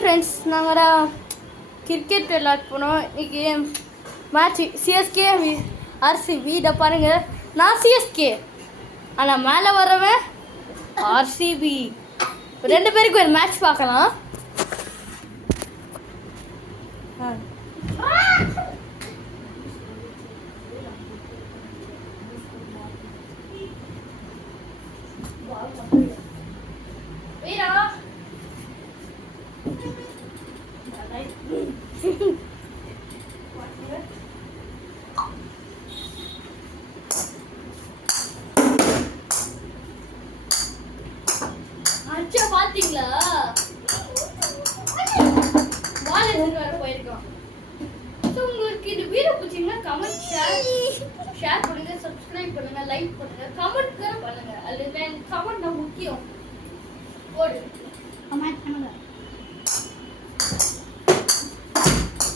Friends, நாங்கள் cricket விளையாட போனோம். இன்றைக்கி மேட்ச்சு சிஎஸ்கே ஆர்சிபி. இதை பாருங்கள், நான் சிஎஸ்கே, ஆனால் மேலே வரவன் ஆர்சிபி. ரெண்டு பேருக்கு ஒரு மேட்ச் பார்க்கலாம். பாத்தீங்களா, பால் எடுத்துட்டு போயிருக்கோம். உங்களுக்கு இந்த வீடியோ பிடிச்சிங்கன்னா கமெண்ட் ஷேர் பண்ணுங்க, சப்ஸ்கிரைப் பண்ணுங்க, லைக் பண்ணுங்க, கமெண்ட் பண்ணுங்க. அது கமெண்ட் தான் முக்கியம். போடு கமெண்ட் பண்ணுங்க.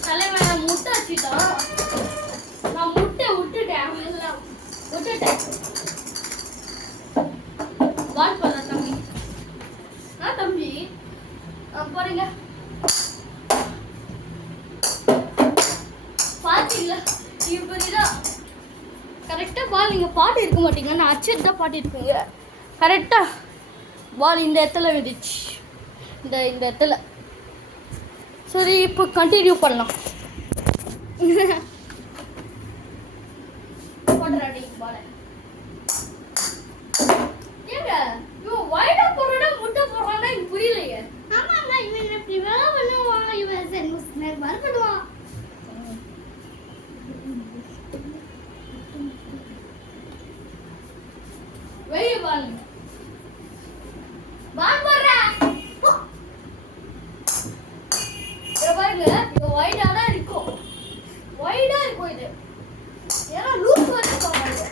தலைவன் முட்டை வச்சுட்டோம். நான் முட்டை விட்டுட்டேன். வால் பண்ண தம்பி. தம்பி பாருங்க, பாத்தீங்களா, இப்படிதான் கரெக்டா பால். நீங்க பாட்டு இருக்க மாட்டீங்க, நான் அச்சர் தான் பாட்டு இருக்குங்க. கரெக்டா பால் இந்த இடத்துல விடுச்சு, இந்த இடத்துல. சரி, இப்போ கண்டினியூ பண்ணலாம். போடுறாடி பால். ஏங்க இவன் வைடா போறடா முட்டை போறானே, எனக்கு புரியலையே. ஆமாங்க, இவன் இப்படி வேலை பண்ணுவான். இவன் சென்ஸ் வரப்படுவான். வெய் பால் பால் போறா. பாருங்க, இது வைடா தான் இருக்கும். வைடா இருக்கும் இது. ஏன்னா லூஸ் வந்து போறாங்க.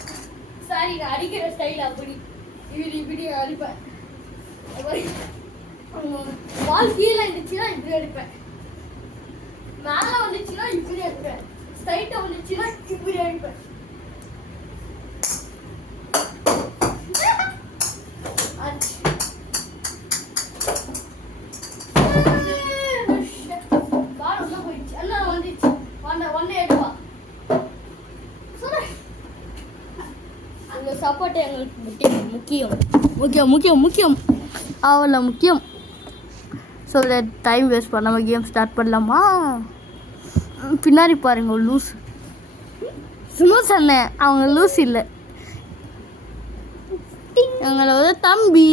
சரி, நான் அடிக்கிற ஸ்டைல் அப்படி இப்படி அடிப்பேன். பால் கீழே இருந்துச்சுன்னா இப்படி அடிப்பேன், மேலே வந்துச்சுன்னா இப்படி அடிப்பேன், ஸ்ட்ரைட்டா வந்துச்சுன்னா இப்படி அடிப்பேன். பால் உள்ள போயிடுச்சு, எல்லாம் வந்துச்சு. ஒன்னே எடுப்பா. அந்த சப்போர்ட் எங்களுக்கு முக்கியம். அவ்வளோ முக்கியம். ஸோ டைம் வேஸ்ட் பண்ணாமல் கேம் ஸ்டார்ட் பண்ணலாமா? பின்னாடி பாருங்க, லூஸ் அண்ணன். அவங்க லூஸ் இல்லை, எங்களோட தம்பி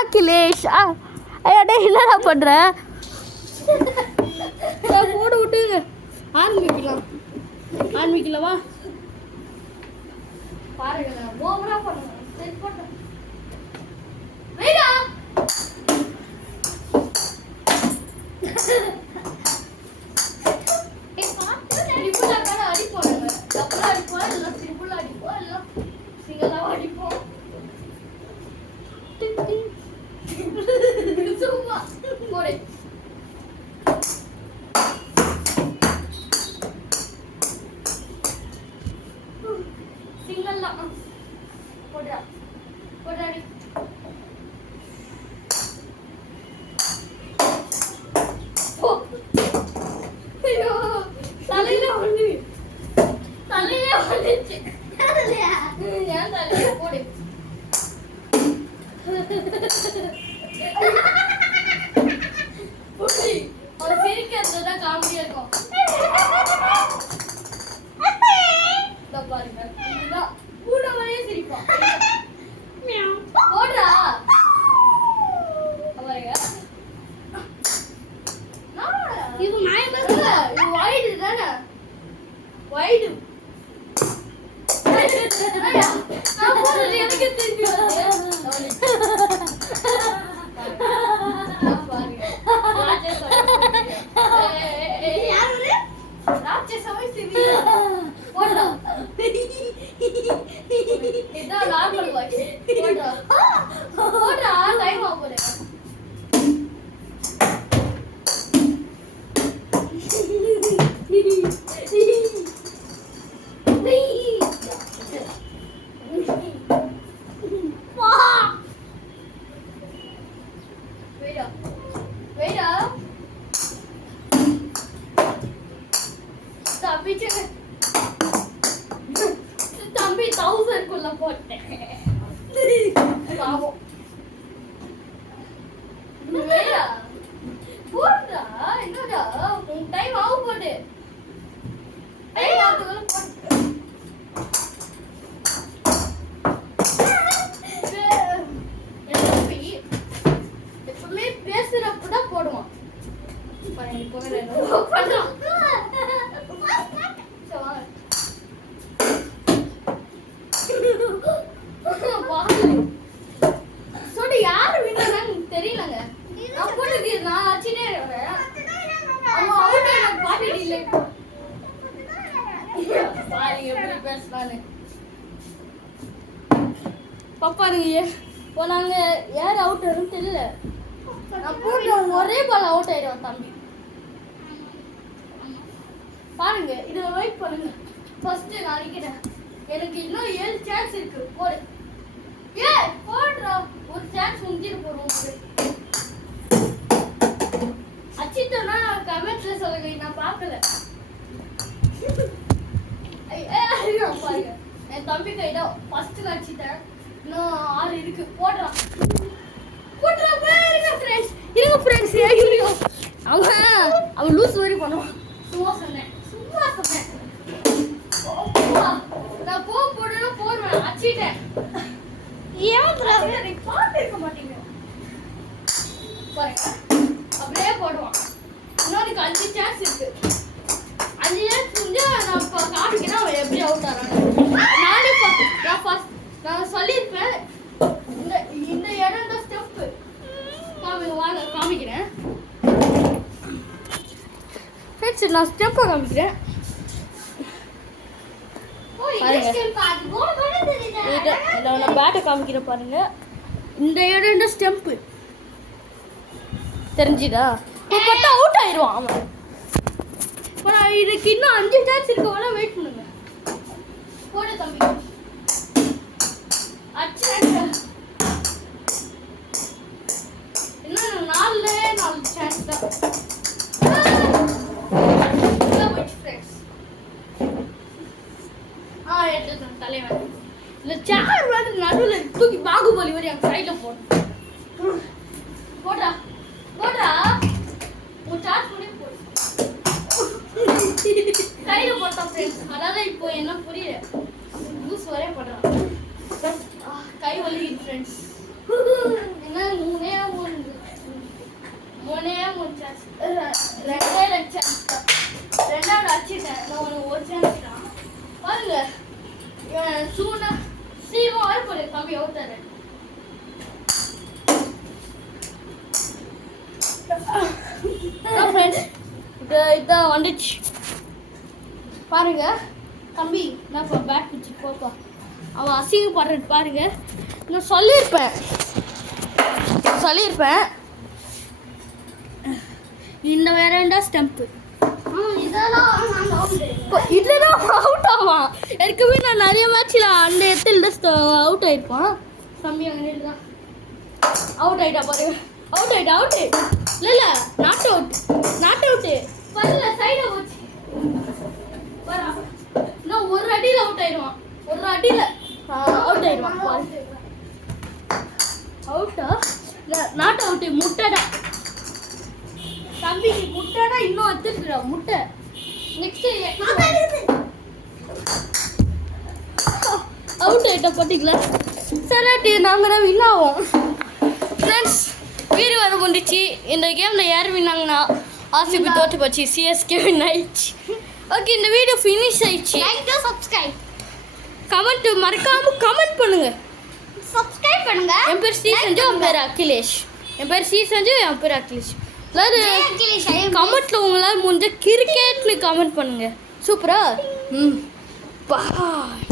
அகிலேஷ். ஐயாடே என்னடா பண்ணுற? போட விட்டுங்க, ஆரம்பிக்கலாமா? பாருங்க, ஓவரா பண்ணுங்க. சரி, போட்டேன். வெயிடா. ட்ரிபிள் அடிப்போம், டபுள் அடிப்போம், இல்லை ட்ரிபிள் அடிப்போம், இல்லை சிங்கிளாக அடிப்போம். சும்மா போடு. சிங்கிள் தான் போடாடி. ஐயோ, தலையில வந்துச்சு. ஏன் தலையில போடு. அவன் சிரிக்கிறது தான் காமெடியா இருக்கும். பாருங்க, இதுதான் கூடவே சிரிப்பான். போடுறா பாருங்க. இது வைடு தானே, வைடு. நான் போடுறது எனக்கு திருப்பி ராட்சசமே சிவி போடலாம். இதான் நார்மல் வாய்ஸ். போடுறா டைம் ஆக போகுது. Wait up. பால போட்டேன் பாவம் வேறா போடுறா என்னடா உன் டைம் ஆக போகுது டைம் ஆகுதுல போடு எப்பவுமே பேசுறப்பதான் போடுவான் பண்றான் சொல்லி யாரு வின்னான்னு தெரியலங்க நான் போட்டது நான் அச்சிட்டே வரேன் அவன் அவுட் ஆன பாட்டி இல்லை சாரி எப்படி பேசலான்னு பாப்பாருங்க போனாங்க யார் அவுட் ஆகுன்னு தெரியல நான் போட்டு ஒரே பால் அவுட் ஆயிடுவான் தம்பி பாருங்க இதில் வெயிட் பண்ணுங்க ஃபர்ஸ்ட் நான் அடிக்கிறேன் எனக்கு இன்னும் 7 சான்ஸ் இருக்கு போடு ஏ போடுறா ஒரு சான்ஸ் முடிஞ்சிட்டு போறோம் அச்சிட்டோன்னா கமெண்ட்ஸ்ல சொல்லுங்க நான் பார்க்கல பாருங்க என் தம்பி கையில ஃபர்ஸ்ட் நான் அச்சிட்டேன் இன்னும் 6 இருக்கு போடுறா போடுறா இருங்க ஃப்ரெண்ட்ஸ் ஐயோ அவன் லூஸ் வரை பண்ணுவான் சும்மா சொன்னேன் நான் போடுவேன் அச்சிட்டேன் ஏன் நீ பாட்டு இருக்க மாட்டீங்க பாருங்க அப்படியே போடுவான் இன்னொருக்கு 5 சான்ஸ் இருக்கு 5 சான்ஸ் வந்து நான் காமிக்கிறேன் அவன் எப்படி அவுட் ஆறான்னு நான் சொல்லியிருப்பேன் இந்த இடம் தான் ஸ்டெப்பு வாங்க காமிக்கிறேன் ஃப்ரெண்ட்ஸ் நான் ஸ்டெப்பை காமிக்கிறேன் நான் பேட்டை காமிக்கிறேன் பாருங்க இந்த இடம் ஸ்டெம்பு தெரிஞ்சுதா இப்போ அவுட் ஆயிடுவான் அவன் இப்போ நான் இதுக்கு இன்னும் 5 சான்ஸ் இருக்க வேணா வெயிட் பண்ணுங்க போடு தம்பி இன்னும் 4 சான்ஸ் தான் தலைவன் இந்த சேர் வந்து நடுவில் தூக்கி பாகுபலி வரை என் சைடில் போடுறா உன் சார்ஜ் பண்ணி போடு கையில் போட்டான் ஃப்ரெண்ட்ஸ் அதாவது இப்போ என்ன புரியல லூஸ் வரைய போடுறான் கை வலிக்குது ஃப்ரெண்ட்ஸ் என்ன 3 சான்ஸ் 2 சான்ஸ் ரெண்டாவது அடிச்சிட்டேன் நான் ஒரு சான்ஸ் தான் பாருங்க சூனா சீக்கிரம் ஆள் போடு தம்பி அவுட்டாரு ஃப்ரெண்ட்ஸ் இதான் வந்துச்சு பாருங்க தம்பி நான் பேட் பிடிச்சி போப்பா அவன் அசிங்கப்படுறது பாருங்க நான் சொல்லியிருப்பேன் இந்த வேறண்டா ஸ்டெம்பு இதெல்லாம் அவுட் ஆவான் ஏற்கனவே நான் நிறைய மேட்ச்சில் அந்த இடத்துல அவுட் ஆயிருப்பான் தம்பி அங்கே தான் அவுட் ஆயிட்டா பாரு அவுட்டு இல்லை நாட் அவுட்டு பரல சைடை போச்சு வரா இன்னும் ஒரு அடியில் அவுட் ஆயிடுவான் அவுட் ஆயிடுவான் அவுட்டா நாட் அவுட்டு முட்டைடா தம்பி முட்டைனா இன்னும் வச்சிருக்குறா முட்டை நெக்ஸ்ட் அவுட் ஆயிட்டா பார்த்தீங்களா சரி நாங்கள் தான் வின் ஆவோம் ஃப்ரெண்ட்ஸ் வீடியோ வர முடிச்சு இந்த கேமில் யார் வின்னாங்கன்னா ஆர்சிபி தோற்று போச்சு சிஎஸ்கே வின் ஆயிடுச்சு ஓகே இந்த வீடியோ ஃபினிஷ் ஆயிடுச்சு சப்ஸ்கிரைப் கமெண்ட் மறக்காமல் கமெண்ட் பண்ணுங்கள் சப்ஸ்கிரைப் பண்ணுங்க என் பேர் ஸ்ரீ சஞ்சு என் பேர் அகிலேஷ் எல்லாரும் கமெண்ட்ல உங்களால் முடிஞ்ச கிரிக்கெட்னு கமெண்ட் பண்ணுங்க சூப்பரா பாய்